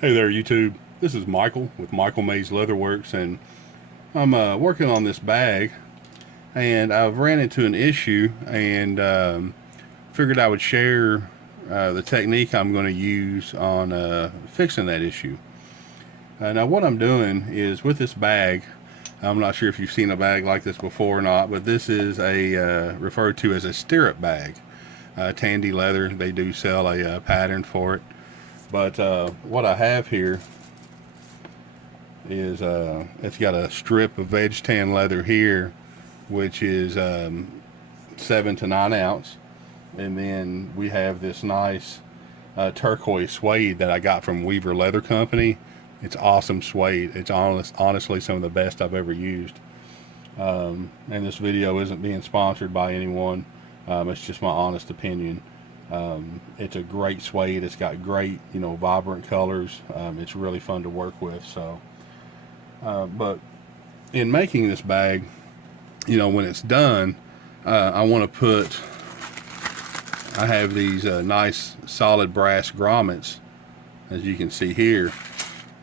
Hey there, YouTube. This is Michael with Michael Mays Leatherworks, and I'm working on this bag, and I've ran into an issue, and figured I would share the technique I'm going to use on fixing that issue. Now, what I'm doing is with this bag, I'm not sure if you've seen a bag like this before or not, but this is a referred to as a stirrup bag. Tandy Leather, they do sell a pattern for it. But what I have here is it's got a strip of veg tan leather here, which is 7 to 9 ounce, and then we have this nice turquoise suede that I got from Weaver Leather Company. It's awesome suede. It's honestly some of the best I've ever used. And this video isn't being sponsored by anyone. It's just my honest opinion. It's a great suede. It's got great, vibrant colors. It's really fun to work with. So, but in making this bag, when it's done, I want to I have these nice solid brass grommets, as you can see here,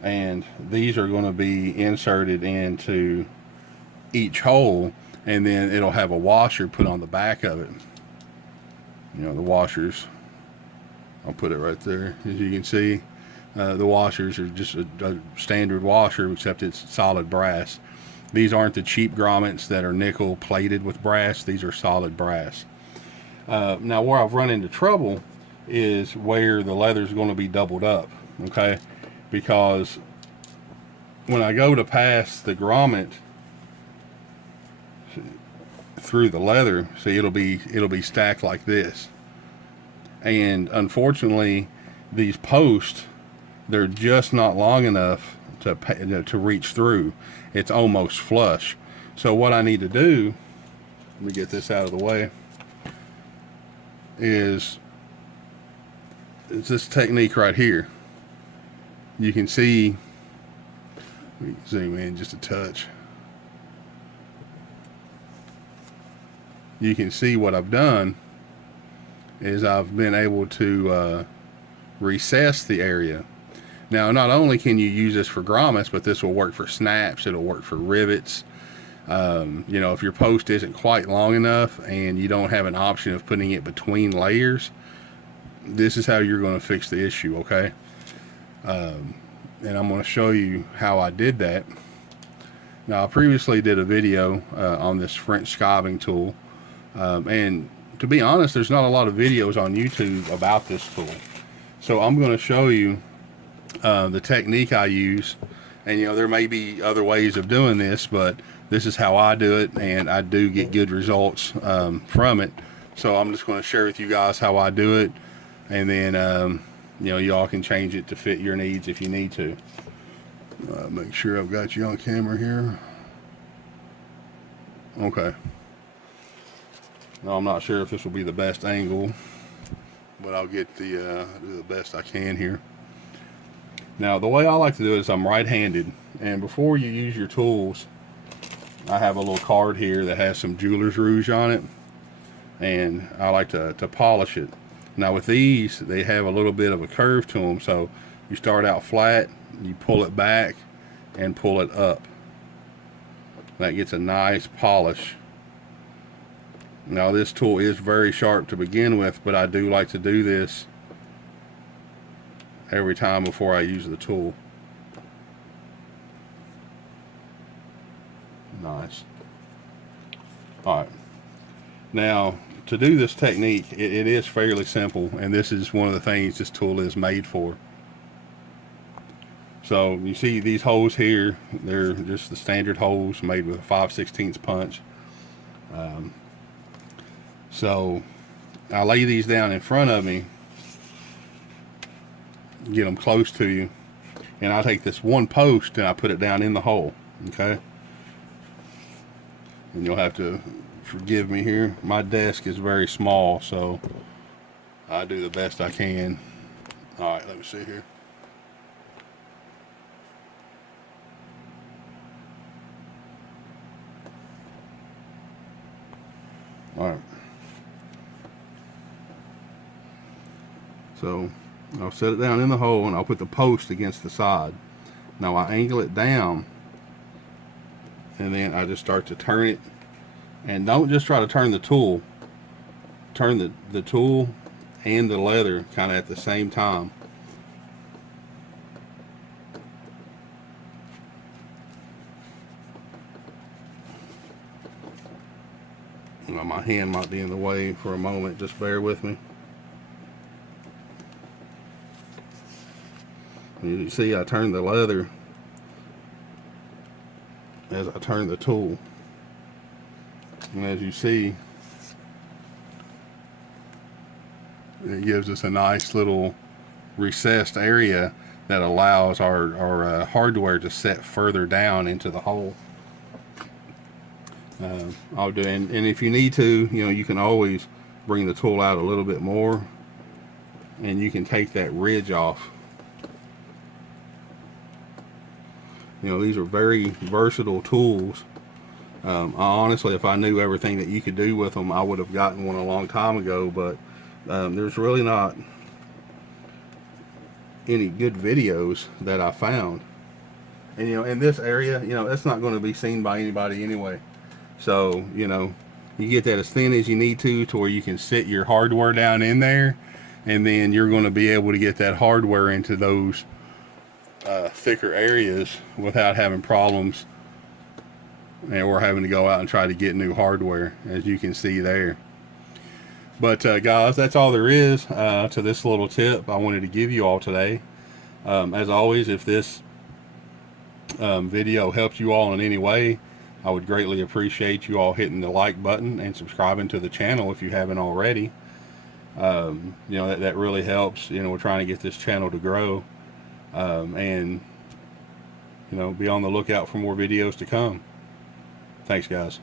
and these are going to be inserted into each hole, and then it'll have a washer put on the back of it. The washers, I'll put it right there, as you can see. The washers are just a standard washer, except it's solid brass. These aren't the cheap grommets that are nickel plated with brass. These are solid brass. Now, where I've run into trouble is where the leather is going to be doubled up, okay? Because when I go to pass the grommet through the leather, see, it'll be stacked like this, and unfortunately these posts, they're just not long enough to reach through. It's almost flush. So what I need to do, let me get this out of the way, is this technique right here. You can see, let me zoom in just a touch. You can see what I've done is I've been able to recess the area. Now, not only can you use this for grommets, but this will work for snaps. It'll work for rivets. If your post isn't quite long enough and you don't have an option of putting it between layers, this is how you're going to fix the issue, okay? And I'm going to show you how I did that. Now, I previously did a video on this French skiving tool. And to be honest, there's not a lot of videos on YouTube about this tool. So I'm going to show you the technique I use. And there may be other ways of doing this, but this is how I do it, and I do get good results from it. So I'm just going to share with you guys how I do it, and then y'all can change it to fit your needs if you need to. Make sure I've got you on camera here. Okay. Now, I'm not sure if this will be the best angle, but I'll get do the best I can here. Now, the way I like to do it is I'm right-handed, and before you use your tools, I have a little card here that has some jeweler's rouge on it, and I like to polish it. Now, with these, they have a little bit of a curve to them, so you start out flat, you pull it back, and pull it up. That gets a nice polish. Now, this tool is very sharp to begin with, but I do like to do this every time before I use the tool. Nice. Alright. Now, to do this technique, it is fairly simple, and this is one of the things this tool is made for. So, you see these holes here, they're just the standard holes made with a 5/16 punch. So I lay these down in front of me, get them close to you, and I take this one post and I put it down in the hole, okay? And you'll have to forgive me here. My desk is very small, so I do the best I can. All right, let me see here. All right. So I'll set it down in the hole, and I'll put the post against the side. Now I angle it down, and then I just start to turn it. And don't just try to turn the tool. Turn the tool and the leather kind of at the same time. Well, my hand might be in the way for a moment, just bear with me. You see, I turn the leather as I turn the tool. And as you see, it gives us a nice little recessed area that allows our hardware to set further down into the hole. I'll do, and if you need to, you know, you can always bring the tool out a little bit more, and you can take that ridge off. You know, these are very versatile tools. Honestly, if I knew everything that you could do with them, I would have gotten one a long time ago, but there's really not any good videos that I found. And, you know, in this area, you know, that's not going to be seen by anybody anyway. So, you know, you get that as thin as you need to where you can sit your hardware down in there, and then you're going to be able to get that hardware into those thicker areas without having problems or having to go out and try to get new hardware, as you can see there. But guys, that's all there is to this little tip I wanted to give you all today. As always, if this video helps you all in any way, I would greatly appreciate you all hitting the like button and subscribing to the channel if you haven't already. You know, that really helps. You know, we're trying to get this channel to grow, and you know, be on the lookout for more videos to come. Thanks, guys.